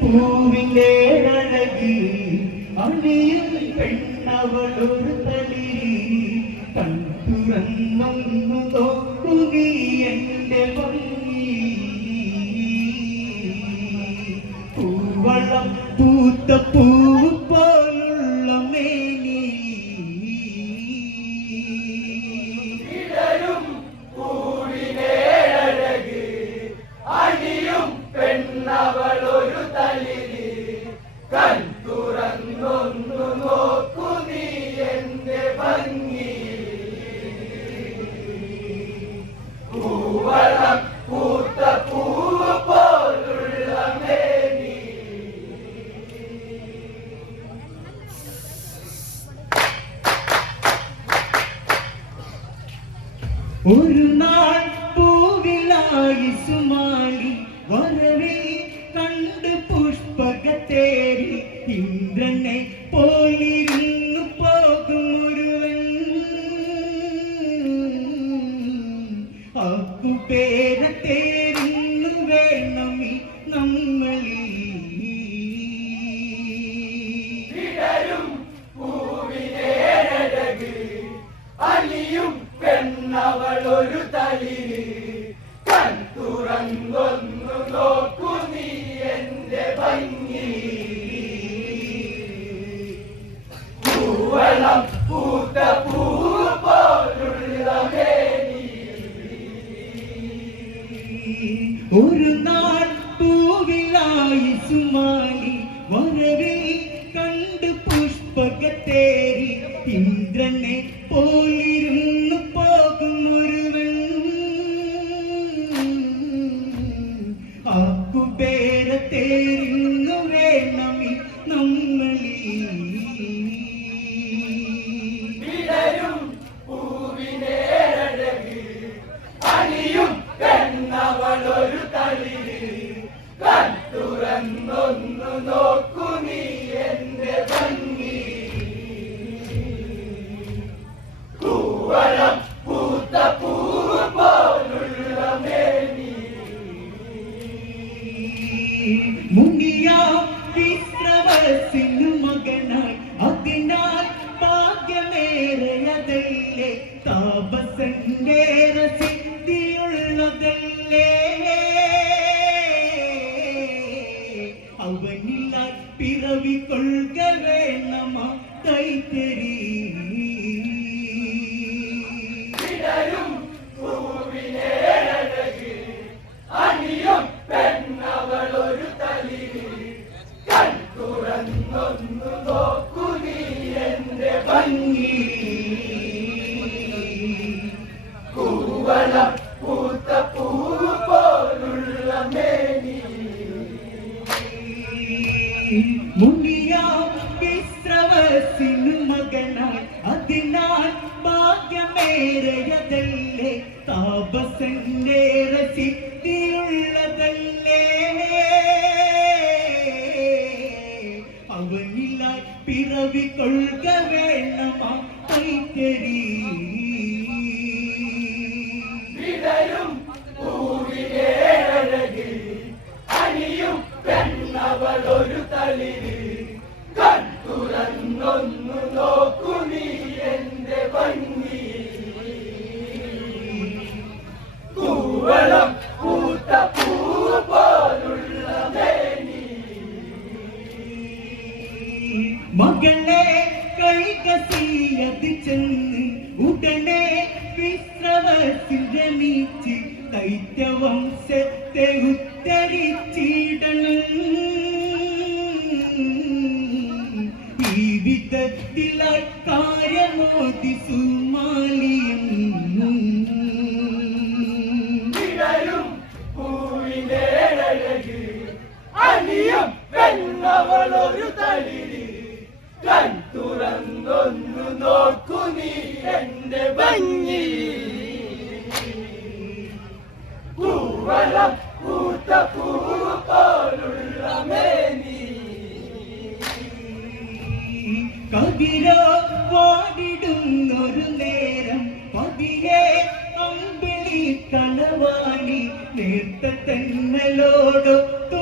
പൂവിന്റെ അഴകി അണിയും പെണ്ണവളൊരു തളിരി തുറന്നൊന്നു നോക്കുകി എന്റെ ഭംഗി പൂവളം പൂത്ത പൂവ് പോലുള്ള മേനി പെണ്ണവളൊരു തളിരി കൺ തുറന്നൊന്നു നോക്കു നീ എന്റെ ഭംഗി പൂവളം പൂത്ത പൂവ് പോലുള്ള മേനി ഒരു നാൾ പൂവിലായി സുമാലി വരവേ കണ്ട് പുഷ്പകത്തേരി ഇന്ദ്രനെ പോലിരുന്നു പോകും ഒരുവൻ അക്കുപേരത്തേരുന്നു വേണമി നമ്മളിൽ അലിയും പെണ്ണവളൊരു തളിരി കൺ തുറന്നൊന്നു നോക്കു നീ എന്റെ ഭംഗി പൂവളം പൂത്ത പൂവ് പോലുള്ള മേനി ഒരു നാൾ പൂവിലായി സുമാലി വരവേ കണ്ട് പുഷ്പകത്തേരി ഇന്ദ്രനെ പോലിരുന്നു പോകും ഒരുവൻ ആക്കുപേരത്തേരുന്നു വേണമി നമ്മളിൽ പൂവിനെ അഴകി അണിയും പെണ്ണവളൊരു തളിരി കൺ തുറന്നൊന്നു നോക്കു നീ എന്റെ ഭംഗി പൂവളം പൂത്ത പൂവ് പോലുള്ള മേനി മുനിയാ വിശ്രവസിനു മകനായി അതിനാൽ ഭാഗ്യമേറെയതല്ലേ താപസങ്കേര സിദ്ധിയുള്ളതല്ലേ അവനിലാൽ പിറവി കൊള്ളുക വേണമ കൈത്തരി പൂവിനെ അഴകി അണിയും പെണ്ണവളൊരു തളിരി കൺ തുറന്നൊന്നു നോക്കു നീ എന്റെ ഭംഗി പൂവളം പൂത്ത പൂവ് പോലുള്ള മേനി മുനിയാ വിശ്രവസിനു മകനായി അതിനാൽ ഭാഗ്യമേറെയതല്ലേ താപസന്നേറെ സിദ്ധിയുള്ളതല്ലേ അവനിലായി പിറവി കൊള്ളുക വേണമാ കൈത്തരി പൂവിനെ അഴകി അണിയും പെണ്ണവളൊരു തളിരി കൺ തുറന്നൊന്നു നോക്കു നീ എന്റെ ഭംഗി പൂവളം പൂത്ത പൂവ് പോലുള്ള മേനി മകളെ കൈകസിയത് ചെന്ന് ഉടനെ വിശ്രവസിൽ രമിച്ച് ദൈത്യവംശത്തെ ഉദ്ധരിച്ചിടണം ഈ വിധത്തിലായി കാര്യമോദി സുമാലിയും പൂവിനെ അഴകി അണിയും പെണ്ണവളൊരു തളിരി കൺ തുറന്നൊന്നു നോക്കു നീ എന്റെ ഭംഗി പൂവളം പൂത്ത പൂവ് പോലുള്ള മേനി കവിരോ വാടിടുന്നൊരു നേരം പതിയെ അമ്പിളി കണവാനി നേർത്ത തെന്നലോടൊത്തു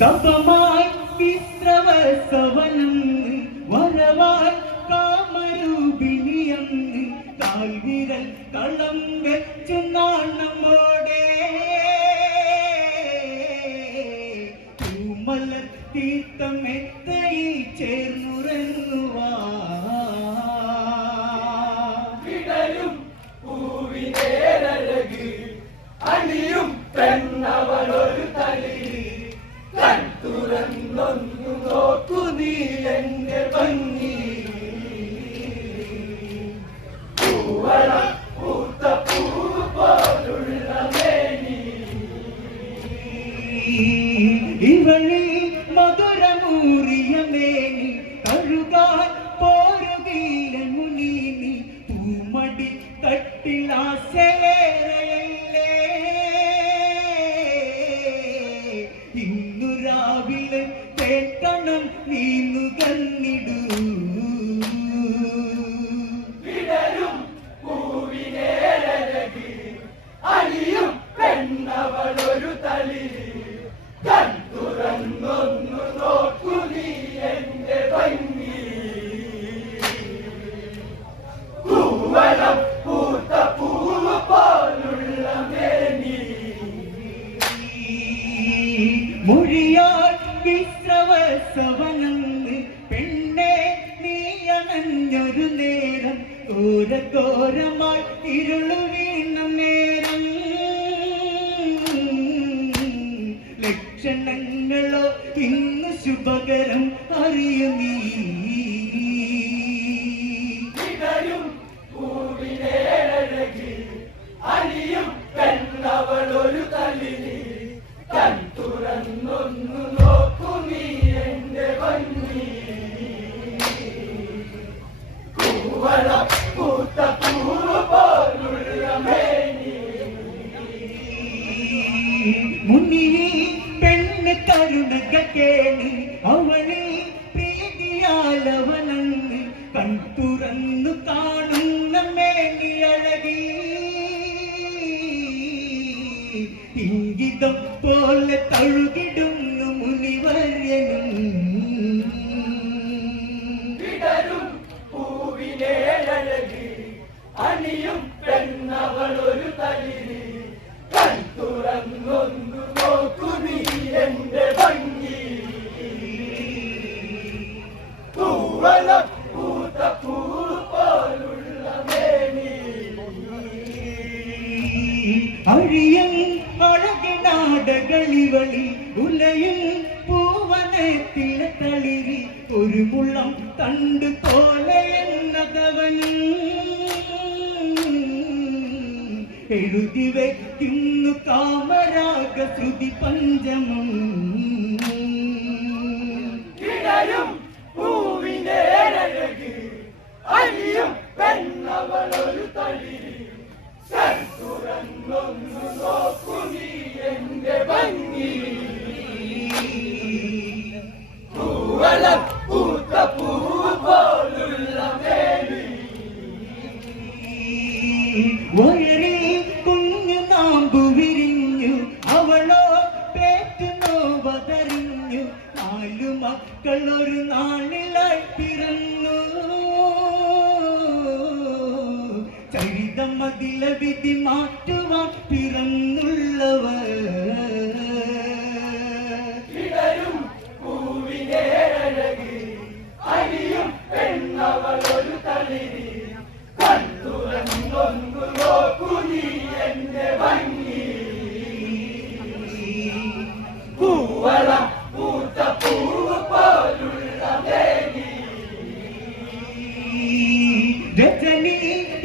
തപമായി വിശ്രവസവനം വരവായി കാമരൂപിണിയം കാൽവിരൽ കളം വെച്ചു നാണമോടെ പൂമല തീർത്ഥമെത്തയിൽ ചേർന്നുറങ്ങുവാ പൂവിനേരഴക് അണിയും പെണ്ണവളൊരു തലി കൺ തുറന്നൊന്നു നോക്കു നീ എന്റെ ഭംഗി പൂവള പൂത്ത പൂവ് പോലുള്ള മേനി ഇവളിൽ മധുരമൂറിയ മേനി കഴുകാൻ പോരുകയില്ല മുനീനി പൂമടി തട്ടിലാസേറയല്ലേ ഇന്നു രാവിലെ കേൾക്കണം നീന്നു കന്നിടൂ വിടരും പൂവിനേരഴക് അണിയും പെണ്ണവളൊരു തലി കൺ തുറന്നൊന്നു നോക്കു നീ എന്റെ ഭംഗി പൂവളം പൂത്ത പൂവ് പോലുള്ള മേനി മൊഴിയാൽ വിശ്രവസവനം പെണ്ണെ നീ അണഞ്ഞൊരു നേരം ഘോരഘോരമായി ഇരുളു വീണ നേരം ലക്ഷണങ്ങളോ ഇന്ന് ശുഭകരം അറിയു നീ വിടരും പൂവിനേരഴക് അണിയും പെണ്ണവളൊരു തലി കൺ തുറന്നൊന്നു നോക്കു നീ എന്റെ ഭംഗി പൂവള പൂത്ത പൂവ് പോലുള്ള മേനി മുന്നിൽ പെണ്ണ് കരുണക കേണി അവളിൽ പ്രീതിയാലവനന്ന് കൺ തുറന്നു കാണുന്ന മേനി അഴകി ഇംഗിതം പോലെ തഴുകിടുന്നു മുനിവര്യനും വിടരും പൂവിനേരഴക് അണിയും പെണ്ണവളൊരു തലി കൺ തുറന്നൊന്നു നോക്കു നീ എന്റെ ഭംഗി പൂവള പൂത്ത പൂവ് പോലുള്ള മേനി അഴിയും അഴകിനാടകളിവളി ഉലയും പൂവനത്തിലെ തളിരി ഒരു മുള്ളം തണ്ടു പോലെ എന്നതവൻ എഴുതി വയ്ക്കുന്നു കാമരാഗ ശ്രുതി പഞ്ചമം വിടരും പൂവിനേരഴക് അണിയും പെണ്ണവളൊരു തലി കൺ തുറന്നൊന്നു നോക്കു നീ എന്റെ ഭംഗി പൂവള പൂത്ത പൂവ് പോലുള്ള മേനി വയറിൽ കുഞ്ഞു നാമ്പു വിരിഞ്ഞു അവളോ പേറ്റു നോവതറിഞ്ഞു നാലു മക്കൾ ഒരു നാളിലായി പിറന്നു ചരിതം അതിലെ വിധി മാറ്റുവാൻ പിറന്നുള്ളവർ വിടരും പൂവിനേരഴക് അണിയും പെണ്ണവളൊരു തലി കൺ തുറന്നൊന്നു നോക്കു നീ എന്റെ ഭംഗി പൂവള പൂത്ത പൂവ് പോലുള്ള മേനി രജനി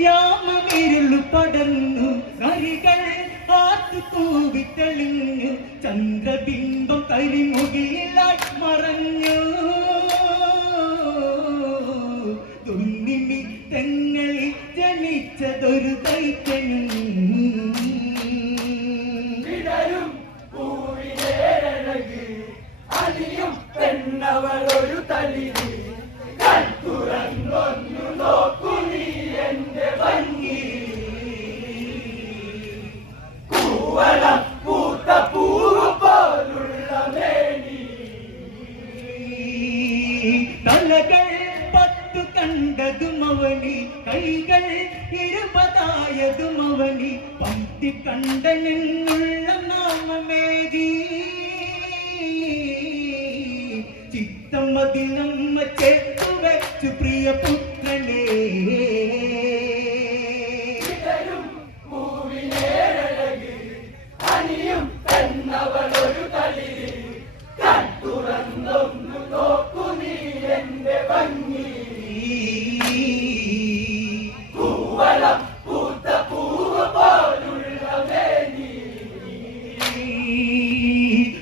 യാമമിരുളു പടർന്നു നരികൾ ആത്തു കൂവി തെളിഞ്ഞു ചന്ദ്രബിംബം കരിമുകിലായി മറഞ്ഞു ദുർനിമിത്തങ്ങളിൽ ജനിച്ചതൊരു ദൈത്യനും വിടരും പൂവിനേരഴക് അണിയും പെണ്ണവളൊരു തലി കൺ തുറന്നൊന്നു നോക്കു നീ എന്റെ ഭംഗി പൂവള പൂത്ത പൂവ് പോലുള്ള മേനി അവനി പന്തി കണ്ടനെന്നുള്ള നാമമേകി ചിത്തം അതിലമ്മ ചേർത്തു വെച്ചു പ്രിയപുത്രനെ അനിയും പെണ്ണവളൊരു തളിരി കൺ തുറന്നൊന്നു നോക്കു നീ എന്റെ ഭംഗി പൂവളം പൂത്ത പൂവ് പോലുള്ള വേദി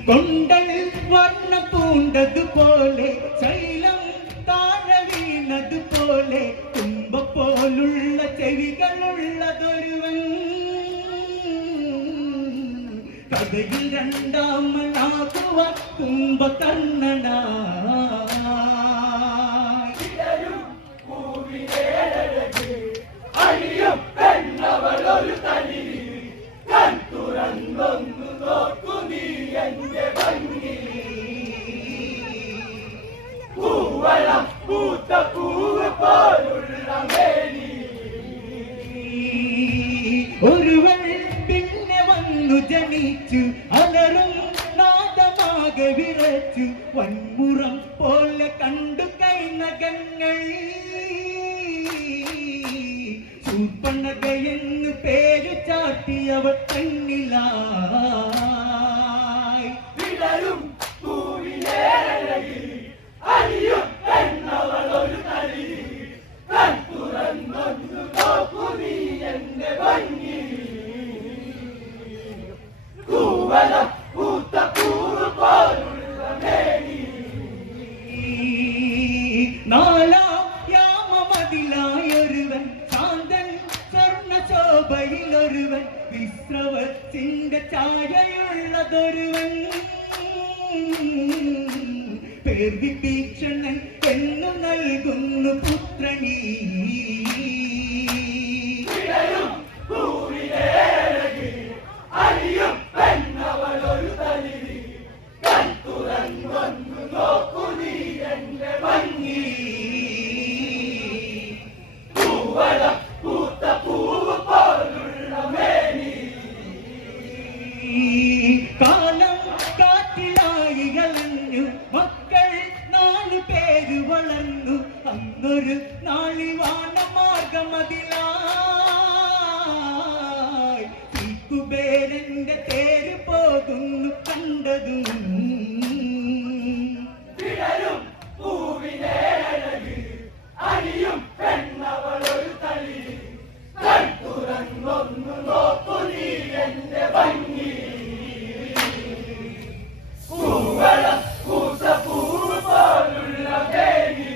കൊണ്ടൽ വർണ്ണ പൂണ്ടതുപോലെ ശൈലം താഴെ വീണതുപോലെ തുമ്പ പോലുള്ള ചെവികളുള്ളതൊരുവൻ കഥയിൽ രണ്ടാമനാകുവ കുംഭകർണനാ അനിയും പെണ്ണവളൊരു തളിരി കൺ തുറന്നൊന്നു നോക്കു നീ എന്റെ ഭംഗി പൂവളം പൂത്ത പൂവ് പോലുള്ള മേനി ഒരുവൻ പിന്നെ വന്നു ജനിച്ചു അലറും നാദമാകെ വിറച്ചു വൻമുറം പോലെ കണ്ടു കൈനകങ്ങൾ ശൂർപ്പണകയെന്ന് പേരു ചാട്ടിയവൾ കണ്ണിലായി വിടരും പൂവിനേഴകി അനിയും പെണ്ണവളൊരു തളിരി കൺ തുറന്നൊന്നു നോക്കു നീ എന്റെ ഭംഗി പൂവളം പൂത്ത പൂവ് പോലുള്ള മേനി നാലാം യാമമതിലായൊരുവൻ ശാന്തൻ സ്വർണ്ണ ശോഭയിലൊരുവൻ വിശ്രവത്തിന്റെ ഛായയുള്ളതൊരുവൻ പേർ വിഭീഷണൻ എന്നു നൽകുന്നു പുത്രനീ വിടരും പൂവിനേഴകി അനിയും പെണ്ണവളൊരു തളിരി കൺ തുറന്നൊന്നു നോക്കു നീ എന്റെ ഭംഗി പൂവളം പൂത്ത പൂവ് പോലുള്ള മേനി കാലം കാറ്റിലായി കലഞ്ഞു മക്കൾ 4 പേര് വളർന്നു അന്നൊരു നാളിവാന മാർഗമതിലായി കുബേരന്റെ തേര് പോകുന്നു കണ്ടതും വിടരും പൂവിനേഴകി അനിയും പെണ്ണവളൊരു തളിരി കൺ തുറന്നൊന്നു നോക്കു നീ എന്റെ ഭംഗി പൂവളം പൂത്ത പൂവ് പോലുള്ള മേനി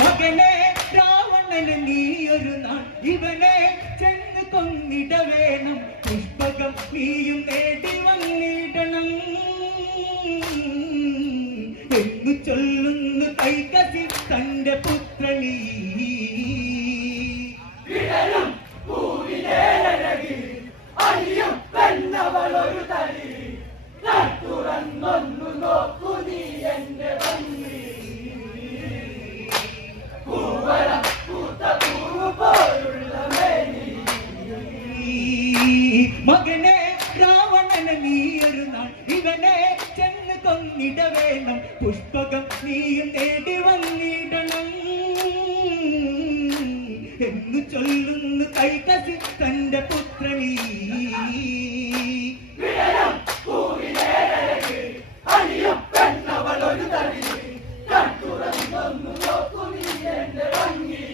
മകനെ രാവണന് നീയൊരു നാൾ ഇവനെ ചെന്ന് കൊന്നിട വേണം പുഷ്പകം നീയും നേടി വന്നിടണം എന്നു ചൊല്ലുന്നു കൈകസി തന്റെ പുത്രനീ വിടരും പൂവിനേഴകി അനിയും പെണ്ണവളൊരു തളിരി കൺ തുറന്നൊന്നു നോക്കു നീ എന്റെ ഭംഗി പൂവളം പൂത്ത പൂവ് പോലുള്ള മേനി മകനെ രാവണന് നീയൊരു നാൾ ഇവനെ ചെന്ന് കൊന്നിട വേണം പുഷ്പകം നീയും നേടി വന്നിടണം എന്നു ചൊല്ലുന്നു കൈകസി തന്റെ പുത്രനീ വിടരും പൂവിനേഴകി അനിയും പെണ്ണവളൊരു തളിരി കൺ തുറന്നൊന്നു നോക്കു നീ എന്റെ ഭംഗി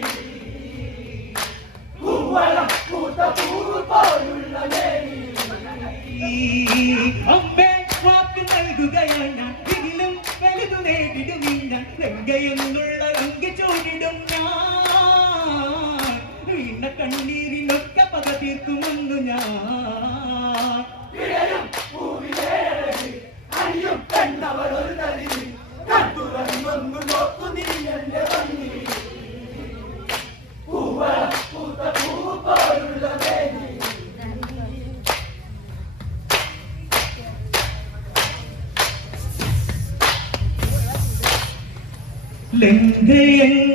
പൂവളം പൂത്ത പൂവ് പോലുള്ള മേനി അമ്മേ വാക്ക് നൽകുകയാണ് ഞാൻ ഇതിലും വലുതു നേടിടും ഞാൻ രംഗയെന്നുള്ള രംഗ ചോടിടും ഞാൻ വീണ കണ്ണീരിനൊക്കെ പക തീർക്കുമെന്നു ഞാൻ വിടരും പൂവിനേഴകി അനിയും പെണ്ണവളൊരു തളിരി കൺ തുറന്നൊന്നു നോക്കു നീ എന്റെ ഭംഗി പൂവളം പൂത്ത പൂവ് പോലുള്ള മേനി ലങ്കയെന്ന